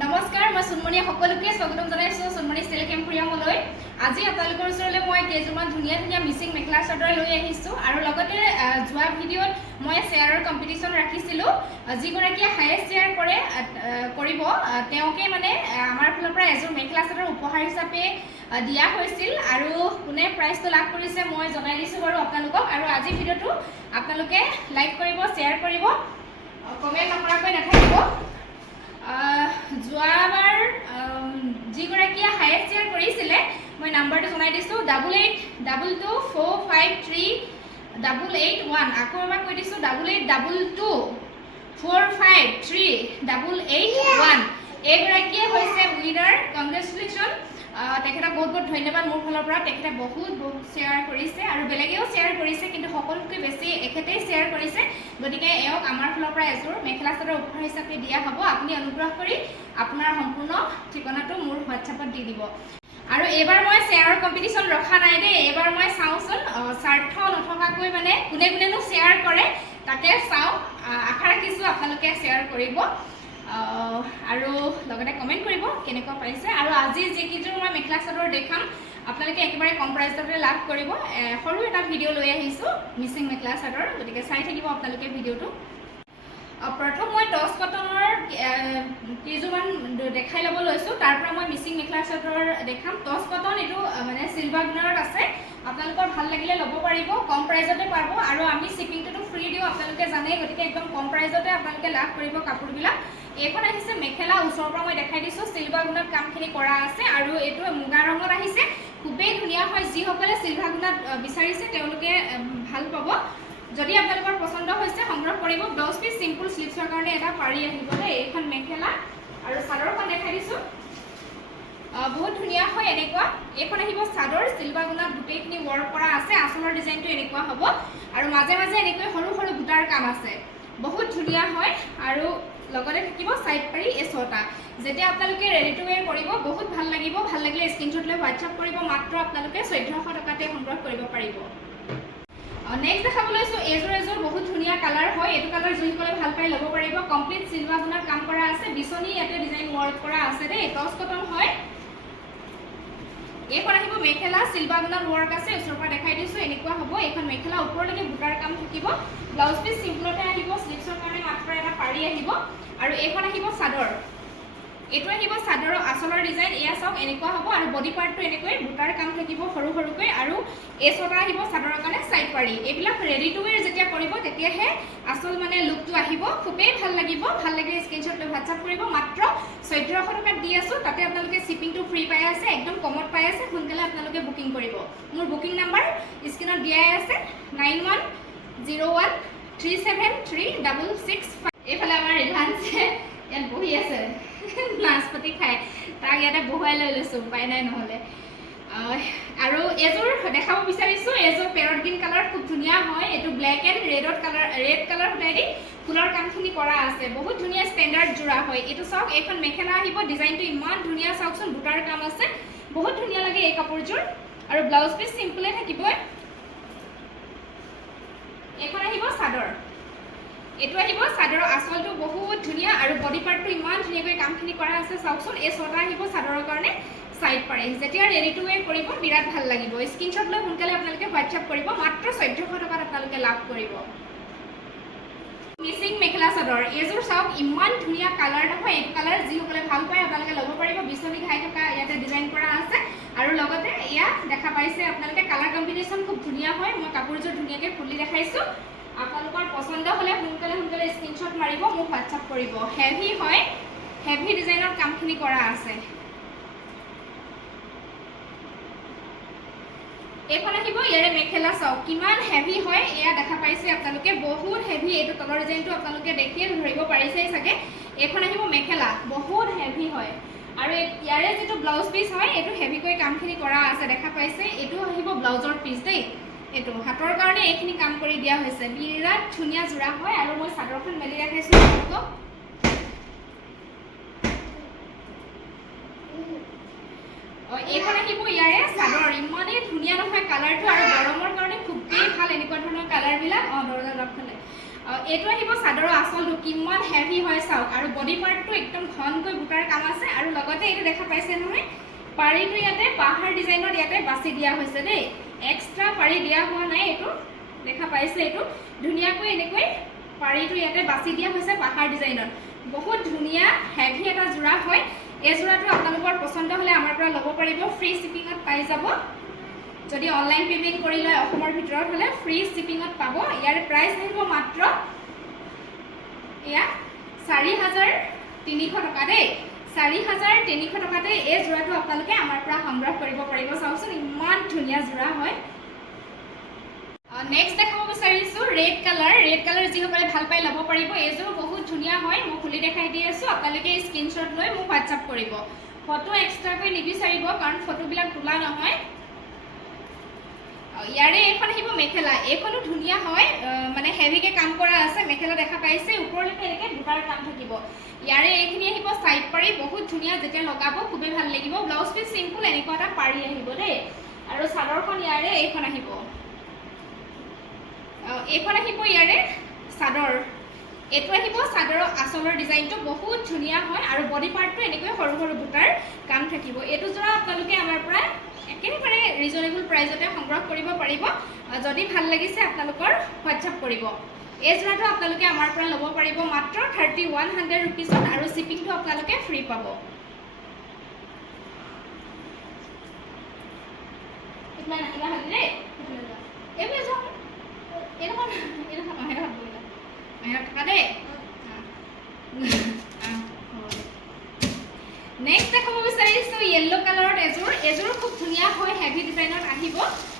নমস্কাৰ, মই সুনমণি সকলোকে স্বাগতম জনাইছোঁ সুনমণি ষ্টাইল কেম্পুৰিয়ামলৈ। আজি আপোনালোকৰ ওচৰলৈ মই কেইযোৰমান ধুনীয়া ধুনীয়া মিচিং মেখেলা চাদৰ লৈ আহিছোঁ আৰু লগতে যোৱা ভিডিঅ'ত মই শ্বেয়াৰৰ কম্পিটিশ্যন ৰাখিছিলোঁ। যিগৰাকীয়ে হায়েষ্ট শ্বেয়াৰ কৰিব তেওঁকে মানে আমাৰ ফালৰ পৰা এযোৰ মেখেলা চাদৰ উপহাৰ হিচাপে দিয়া হৈছিল আৰু কোনে প্ৰাইজটো লাভ কৰিছে মই জনাই দিছোঁ বাৰু আপোনালোকক। আৰু আজি ভিডিঅ'টো আপোনালোকে লাইক কৰিব, শ্বেয়াৰ কৰিব, কমেণ্ট নকৰাকৈ নাথাকিব। যোৱাবাৰ যিগৰাকীয়ে হায়েষ্ট শ্বেয়াৰ কৰিছিলে মই নাম্বাৰটো জনাই দিছোঁ 8822453881। আকৌ এবাৰ কৈ দিছোঁ 8822453881। এইগৰাকীয়ে হৈছে উইনাৰ। কংগ্ৰেচুলেশ্যন, তেখেতক বহুত বহুত ধন্যবাদ মোৰ ফালৰ পৰা। তেখেতে বহুত শ্বেয়াৰ কৰিছে আৰু বেলেগেও শ্বেয়াৰ কৰিছে, কিন্তু সকলোতকৈ বেছি এখেতেই শ্বেয়াৰ কৰিছে। গতিকে এওঁক আমাৰ ফালৰ পৰা এযোৰ মেখেলা চাদৰ উপহাৰ হিচাপে দিয়া হ'ব। আপুনি অনুগ্ৰহ কৰি আপোনাৰ সম্পূৰ্ণ ঠিকনাটো মোৰ হোৱাটছএপত দি দিব। আৰু এইবাৰ মই শ্বেয়াৰৰ কম্পিটিশ্যন ৰখা নাই দেই। এইবাৰ মই চাওঁচোন স্বাৰ্থ নথকাকৈ মানে কোনে কোনেনো শ্বেয়াৰ কৰে তাকে চাওঁ। আশা ৰাখিছোঁ আপোনালোকে শ্বেয়াৰ কৰিব আৰু লগতে কমেণ্ট কৰিব কেনেকুৱা পাইছে। আৰু আজি যিকেইযোৰ মই মেখেলা চাদৰ দেখাম আপোনালোকে একেবাৰে কম প্ৰাইজতে লাভ কৰিব। সৰু এটা ভিডিঅ' লৈ আহিছোঁ মিচিং মেখেলা চাদৰ, গতিকে চাই থাকিব আপোনালোকে ভিডিঅ'টো। প্ৰথম মই টচ কটনৰ কেইযোৰমান দেখাই ল'ব লৈছোঁ, তাৰ পৰা মই মিচিং মেখেলা চাদৰ দেখাম। টচ কটন এইটো মানে চিলভাৰ গুণাৰত আছে। আপোনালোকৰ ভাল লাগিলে ল'ব পাৰিব, কম প্ৰাইজতে পাব। আৰু আমি শ্বিপিংটোতো ফ্ৰী দিওঁ আপোনালোকে জানেই, গতিকে একদম কম প্ৰাইজতে আপোনালোকে লাভ কৰিব কাপোৰবিলাক। এইখন আহিছে মেখেলা, ওচৰৰ পৰা মই দেখাই দিছোঁ। চিলভাৰ গুণাত কামখিনি কৰা আছে আৰু এইটো মুগা ৰঙত আহিছে। খুবেই ধুনীয়া হয়। যিসকলে চিলভাৰ গুণাত বিচাৰিছে তেওঁলোকে ভাল পাব। যদি আপোনালোকৰ পচন্দ হৈছে সংগ্ৰহ কৰিব। ব্লাউজ পিচ চিম্পুল স্লিভছৰ কাৰণে এটা পাৰি আহিব দেই। এইখন মেখেলা আৰু চাদৰখন দেখাই দিছোঁ। বহুত ধুনীয়া হয় এনেকুৱা। এইখন আহিব চাদৰ, চিলভাৰ গুণাত গোটেইখিনি ৱৰ্ক কৰা আছে। আঁচলৰ ডিজাইনটো এনেকুৱা হ'ব আৰু মাজে মাজে এনেকৈ সৰু সৰু বুটাৰ কাম আছে। বহুত ধুনীয়া হয় আৰু লগতে থাকিব ছাইড পাৰি এই ছটা। যেতিয়া আপোনালোকে ৰেডি টু ৱেৰ কৰিব বহুত ভাল লাগিব। ভাল লাগিলে স্ক্ৰীনশ্বট লৈ হোৱাটছআপ কৰিব। মাত্ৰ আপোনালোকে 1400 টকাতে সংগ্ৰহ কৰিব পাৰিব। নেক্সট দেখাব লৈছোঁ এযোৰ বহুত ধুনীয়া কালাৰ হয়। এইটো কালাৰ যিসকলে ভাল পাই ল'ব পাৰিব। কমপ্লিট চিলভাৰ গুণাত কাম কৰা আছে। বিচনী ইয়াতে ডিজাইন ৱৰ্ক কৰা আছে দেই। টচ কটন হয়। এইখন আহিব মেখেলা, চিলভাৰ গুণাত ৱৰ্ক আছে। ওচৰৰ পৰা দেখাই দিছোঁ এনেকুৱা হ'ব। এইখন মেখেলা ওপৰলৈকে বুটাৰ কাম থাকিব। ব্লাউজ পিচ চিম্পুলতে আহিব। স্লিভছৰ কাৰণে মাত্ৰ এটা পাৰি আহিব। আৰু এইখন আহিব চাদৰ। এইটো আহিব চাদৰৰ আঁচলৰ ডিজাইন। এয়া চাওক এনেকুৱা হ'ব আৰু বডি পাৰ্টটো এনেকৈ বুটাৰ কাম থাকিব সৰু সৰুকৈ। আৰু এই ছটা আহিব চাদৰৰ কাৰণে ছাইড পাৰি। এইবিলাক ৰেডি টু ৱেৰ যেতিয়া কৰিব তেতিয়াহে আচল মানে লুকটো আহিব। খুবেই ভাল লাগিব। ভাল লাগিলে স্ক্ৰীনশ্বট লৈ হোৱাটছআপ কৰিব। মাত্ৰ 1400 টকাত দি আছোঁ। তাতে আপোনালোকে শ্বিপিংটো ফ্ৰী পাই আছে, একদম কমত পাই আছে। সোনকালে আপোনালোকে বুকিং কৰিব। মোৰ বুকিং নাম্বাৰ স্ক্ৰীনত দিয়াই আছে 9101373665। এইফালে আমাৰ ৰিভান্সে ইয়াত বহি আছে নাচপতি খাই, তাক ইয়াতে বহুৱাই লৈ লৈছোঁ, উপায় নাই নহ'লে। আৰু এযোৰ দেখাব বিচাৰিছোঁ। এযোৰ পেৰট গ্ৰীণ কালাৰ, খুব ধুনীয়া হয়। এইটো ব্লেক এণ্ড ৰেড কালাৰ সূতাই দি ফুলৰ কামখিনি কৰা আছে। বহুত ধুনীয়া ষ্টেণ্ডাৰ্ড যোৰা হয়। এইটো চাওক, এইখন মেখেলা আহিব। ডিজাইনটো ইমান ধুনীয়া চাওকচোন, বুটাৰ কাম আছে। বহুত ধুনীয়া লাগে এই কাপোৰযোৰ। আৰু ব্লাউজ পিচ চিম্পলে থাকিবই। এইখন আহিব চাদৰ। এইটো আহিব চাদৰৰ আঁচলটো বহুত ধুনীয়া আৰু বডি পাৰ্টটো ইমান ধুনীয়াকৈ কামখিনি কৰা আছে চাওকচোন। এই ছটা আহিব চাদৰৰ কাৰণে ছাইড পাৰি। যেতিয়া ৰেডি টু ৱেৰ কৰিব বিৰাট ভাল লাগিব। স্ক্ৰীনশ্বট লৈ সোনকালে আপোনালোকে হোৱাটছআপ কৰিব। মাত্ৰ 1400 টকাত আপোনালোকে লাভ কৰিব। মিচিং মেখেলা চাদৰ এইযোৰ চাওক, ইমান ধুনীয়া কালাৰ নহয়। এইটো কালাৰ যিসকলে ভাল পায় আপোনালোকে ল'ব পাৰিব। বিচনী ঘাই থকা ইয়াতে ডিজাইন কৰা আছে। আৰু লগতে এয়া দেখা পাইছে আপোনালোকে কালাৰ কম্বিনেশ্যন খুব ধুনীয়া হয়। মই কাপোৰযোৰ ধুনীয়াকৈ খুলি দেখাইছোঁ। আপোনালোকৰ পচন্দ হ'লে সোনকালে স্ক্ৰীনশ্বট মাৰিব, মোক হোৱাটছআপ কৰিব। হেভি হয়, হেভি ডিজাইনৰ কামখিনি কৰা আছে। এইখন আহিব ইয়াৰে মেখেলা চাওক, কিমান হেভি হয়। এয়া দেখা পাইছে আপোনালোকে, বহুত হেভি। এইটো তলৰ ডিজাইনটো আপোনালোকে দেখিয়ে ধৰিব পাৰিছেই চাগে। এইখন আহিব মেখেলা, বহুত হেভি হয়। আৰু ইয়াৰে যিটো ব্লাউজ পিচ হয় এইটো হেভিকৈ কামখিনি কৰা আছে, দেখা পাইছে। এইটো আহিব ব্লাউজৰ পিচ দেই। এইটো হাতৰ কাৰণে এইখিনি কাম কৰি দিয়া হৈছে। বিৰাট ধুনীয়া যোৰা হয়। আৰু মই চাদৰখন মেলি ৰাখিছোঁ আপোনালোকক। এইখন আহিব ইয়াৰে চাদৰ। ইমানেই ধুনীয়া নহয় কালাৰটো, আৰু গৰমৰ কাৰণে খুবেই ভাল এনেকুৱা ধৰণৰ কালাৰবিলাক। দৰজা লগালে। এইটো আহিব চাদৰৰ আঁচলটো, কিমান হেভি হয় চাওক। আৰু বডি পাৰ্টটো একদম ঘনকৈ বুটাৰ কাম ইয়াতে এইটো দেখা পাইছে নহয় পাৰিটো ইয়াতে পাহাৰ ডিজাইনৰ ইয়াতে বাছি দিয়া হৈছে দেই এক্সট্ৰা পাৰি দিয়া হোৱা নাই এইটো দেখা পাইছে এইটো ধুনীয়াকৈ এনেকৈ পাৰিটো ইয়াতে বাছি দিয়া হৈছে পাহাৰ ডিজাইনৰ বহুত ধুনীয়া হেভি এটা জোৰা হয় এই জোৰাটো আপোনালোকৰ পছন্দ হ'লে আমাৰ পৰা ল'ব পাৰিব ফ্ৰী শিপিঙত পাই যাব যদি অনলাইন পেমেন্ট কৰি লয় অসমৰ ভিতৰত হ'লে ফ্ৰী শিপিঙত পাব ইয়াৰ প্ৰাইস আহিব মাত্ৰ এয়া 4300 টকা দেই 4300 টকাতে এই জোৰাটো আপোনালোকে আমাৰ পৰা সংগ্ৰহ কৰিব পাৰিব চাওকচোন ইমান ধুনীয়া জোৰা হয় নেক্সট দেখাব বিচাৰিছো ৰেড কালাৰ যিসকলে ভাল পাই ল'ব পাৰিব এইযোৰ বহুত ধুনীয়া হয় মই খুলি দেখাই দি আছো আপোনালোকে স্ক্ৰীনশ্বট লৈ মোক হোৱাটছআপ কৰিব ফটো এক্সট্ৰাকৈ নিবিচাৰিব কাৰণ ফটোবিলাক তোলা নহয় ইয়াৰে এখন আহিব মেখেলা এইখনো ধুনীয়া হয় মানে হেভিকে কাম কৰা আছে মেখেলা দেখা পাইছে ওপৰলৈকে এনেকৈ বুটাৰ কাম থাকিব ইয়াৰে এইখিনি আহিব সাইড পাৰি বহুত ধুনীয়া যেতিয়া লগাব খুবেই ভাল লাগিব ব্লাউজ পিস সিম্পল এনেকুৱা এটা পাৰি আহিব দেই আৰু চাদৰখন ইয়াৰে এইখন আহিব ইয়াৰে চাদৰ এইটো আহিব চাদৰৰ আচলৰ ডিজাইনটো বহুত ধুনীয়া হয় আৰু বডি পাৰ্টটো এনেকৈ সৰু সৰু বুটাৰ কাম থাকিব এইটো জোৰা আপোনালোকে আমাৰ পৰা একেবাৰে ৰিজনেবল প্ৰাইজতে সংগ্ৰহ কৰিব পাৰিব যদি ভাল লাগিছে আপোনালোকৰ হোৱাটছআপ কৰিব এই জোৰাটো আপোনালোকে আমাৰ পৰা ল'ব পাৰিব মাত্ৰ 3100 ৰুপিছত আৰু শিপিংটো আপোনালোকে ফ্ৰী পাব ইমান আহিলা হলে এবে যাও এৰকম বইলা টাকা দে নেক্সট দেখাব বিচাৰিছো ইয়েলো কালাৰত এজোৰ খুব ধুনীয়া হয় হেভি ডিজাইনত আহিব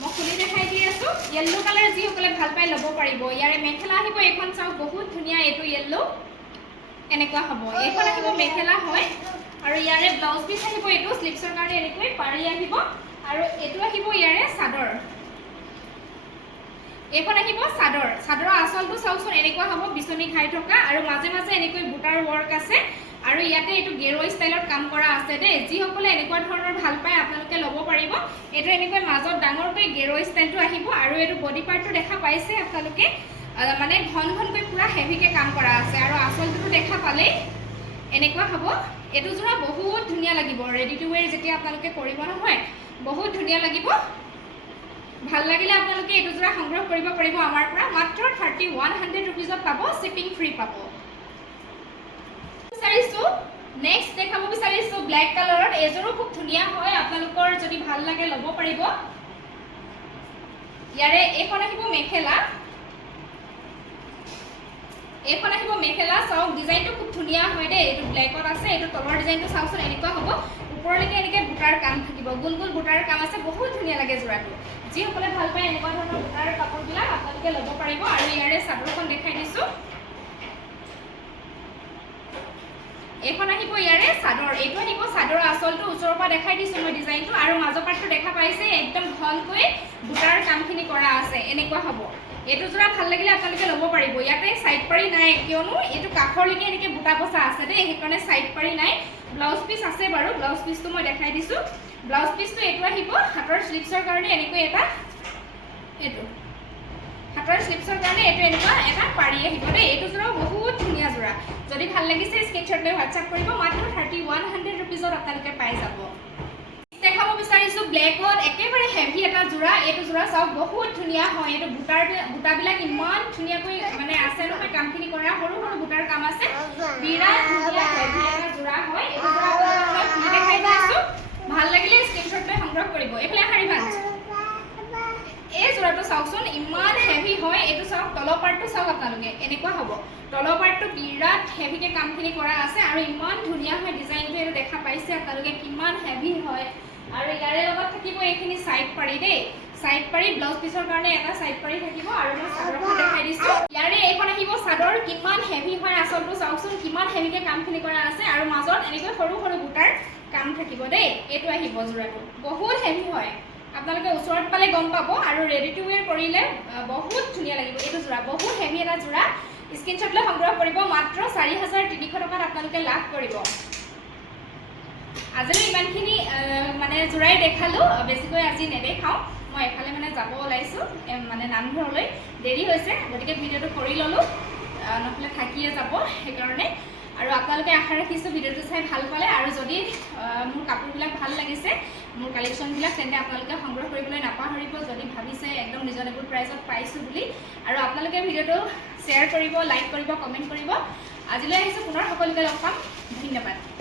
মই খুলি দেখাই দি আছো ইয়েলো কালাৰ যিসকলে ভাল পাই ল'ব পাৰিব ইয়াৰে মেখেলা আহিব এখন চাও বহুত ধুনীয়া এইটো ইয়েলো এনেকুৱা হ'ব এইখন আহিব মেখেলা হয় আৰু ইয়াৰে ব্লাউজ পিস আহিব এইটো স্লিপছৰ কাৰণে এনেকৈ পাৰি আহিব আৰু এইটো আহিব ইয়াৰে চাদৰ এইখন আহিব চাদৰৰ আঁচলটো চাওকচোন এনেকুৱা হ'ব বিচনি খাই থকা আৰু মাজে মাজে এনেকৈ বুটাৰ ৱৰ্ক আছে আৰু ইয়াতে এইটো গেৰো ষ্টাইলত কাম কৰা আছে দেই যিসকলে এনেকুৱা ধৰণৰ ভাল পায় আপোনালোকে ল'ব পাৰিব এইটো এনেকৈ মাজত ডাঙৰকৈ গেৰো ষ্টাইলটো আহিব আৰু এইটো বডি পাৰ্টটো দেখা পাইছে আপোনালোকে মানে ঘনকৈ পুৰা হেভিকে কাম কৰা আছে আৰু আঁচলটো দেখা পালে এনেকুৱা হ'ব এইটো জোৰা বহুত ধুনীয়া লাগিব ৰেডি টু ওৱেৰ যেতিয়া আপোনালোকে কৰিব নহয় বহুত ধুনীয়া লাগিব ভাল লাগিলে আপোনালোকে এইটো জোৰা সংগ্ৰহ কৰিব পাৰিব আমাৰ পৰা মাত্ৰ 3100 ৰুপিছত পাব শিপিং ফ্ৰী পাব বিচাৰিছো নেক্সট দেখাব বিচাৰিছো ব্ল্যাক কালাৰত এজোৰো খুব ধুনীয়া হয় আপোনালোকৰ যদি ভাল লাগে ল'ব পাৰিব ইয়াৰে এইখন আহিব মেখেলা চাওক ডিজাইনটো খুব ধুনীয়া হয় দেই এইটো ব্ল্যাকত আছে এইটো তলৰ ডিজাইনটো চাওকচোন এনেকুৱা হ'ব ওপৰলৈকে এনেকৈ বুটাৰ কাম থাকিব গোল গোল বুটাৰ কাম আছে বহুত ধুনীয়া লাগে জোৰাটো যিসকলে ভাল পায় এনেকুৱা ধৰণৰ বুটাৰ কাপোৰবিলাক আপোনালোকে ল'ব পাৰিব আৰু ইয়াৰে চাদৰখন দেখাই দিছো এইখন আহিব ইয়াৰে চাদৰ এইটো আহিব চাদৰ আঁচলটো ওচৰৰ পৰা দেখাই দিছো মই ডিজাইনটো আৰু মাজৰ পাৰ্টটো দেখা পাইছে একদম ঘনকৈ বুটাৰ কামখিনি কৰা আছে এনেকুৱা হ'ব এইটো জোৰা ভাল লাগিলে আপোনালোকে ল'ব পাৰিব ইয়াতে সাইড পাৰি নাই কিয়নো এইটো কাখৰলৈকে এনেকৈ বুটা বসা আছে দেই সেইকাৰণে সাইড পাৰি নাই ব্লাউজ পিস আছে বাৰু ব্লাউজ পিসটো মই দেখাই দিছো ব্লাউজ পিসটো এইটো আহিব হাতৰ স্লিপছৰ কাৰণে এনেকৈ এটা এইটো হাতৰ স্লিপছৰ কাৰণে এইটো এনেকুৱা এটা পাৰি আহিব দেই এইটো জোৰা বহুত ধুনীয়া জোৰা যদি ভাল লাগিছে স্ক্ৰীনশ্বট লৈ হোৱাটছআপ কৰিব মাত্ৰ 3100 ৰুপিছত আপোনালোকে পাই যাব দেখাব বিচাৰিছো ব্ল্যাকত একেবাৰে হেভি এটা জোৰা এইটো জোৰা চাওক বহুত ধুনীয়া হয় এইটো বুটাবিলাক ইমান ধুনীয়াকৈ মানে আছে নহয় কামখিনি কৰা সৰু সৰু বুটাৰ কাম আছে বিৰাট ধুনীয়া হেভি এটা জোৰা হয় এইটো জোৰা আপোনালোকক খুলি দেখাই দিছো ভাল লাগিলে স্ক্ৰীনশ্বট লৈ সংগ্ৰহ কৰিব এইফালে হাৰি ভাঁজ এই জোৰাটো চাওকচোন ইমান হেভি হয় এইটো চাওক তলৰ পাৰ্টটো চাওক আপোনালোকে এনেকুৱা হ'ব তলৰ পাৰ্টটো বিৰাট হেভিকে কামখিনি কৰা আছে আৰু ইমান ধুনীয়া হয় ডিজাইনটো এইটো দেখা পাইছে আপোনালোকে কিমান হেভি হয় আৰু ইয়াৰে লগত থাকিব এইখিনি সাইড পাৰি দেই সাইড পাৰি ব্লাউজ পিসৰ কাৰণে এটা সাইড পাৰি থাকিব আৰু মই চাদৰখন দেখাই দিছো ইয়াৰে এইখন আহিব চাদৰ কিমান হেভি হয় আঁচলটো চাওকচোন কিমান হেভিকে কামখিনি কৰা আছে আৰু মাজত এনেকৈ সৰু সৰু বুটাৰ কাম থাকিব দেই এইটো আহিব জোৰাটো বহুত হেভি হয় আপোনালোকে ওচৰত পালে গম পাব আৰু ৰেডি টু ওৱেৰ কৰিলে বহুত ধুনীয়া লাগিব এইটো জোৰা বহুত হেভি এটা জোৰা স্ক্ৰীনশ্বট লৈ সংগ্ৰহ কৰিব মাত্ৰ 4300 টকাত আপোনালোকে লাভ কৰিব আজিলৈ ইমানখিনি মানে জোৰাই দেখালো বেছিকৈ আজি নেদেখাওঁ মই এফালে মানে যাব ওলাইছোঁ মানে নামঘৰলৈ দেৰি হৈছে গতিকে ভিডিঅ'টো কৰি ল'লোঁ নহ'লে থাকিয়ে যাব সেইকাৰণে আৰু আপোনালোকে আশা ৰাখিছোঁ ভিডিঅ'টো চাই ভাল পালে আৰু যদি মোৰ কাপোৰবিলাক ভাল লাগিছে মোৰ কালেকশ্যনবিলাক তেন্তে আপোনালোকে সংগ্ৰহ কৰিবলৈ নাপাহৰিব যদি ভাবিছে একদম ৰিজনেবল প্ৰাইচত পাইছোঁ বুলি আৰু আপোনালোকে ভিডিঅ'টো শ্বেয়াৰ কৰিব লাইক কৰিব কমেণ্ট কৰিব আজিলৈ আহিছোঁ পুনৰ সকলোকে লগ পাম ধন্যবাদ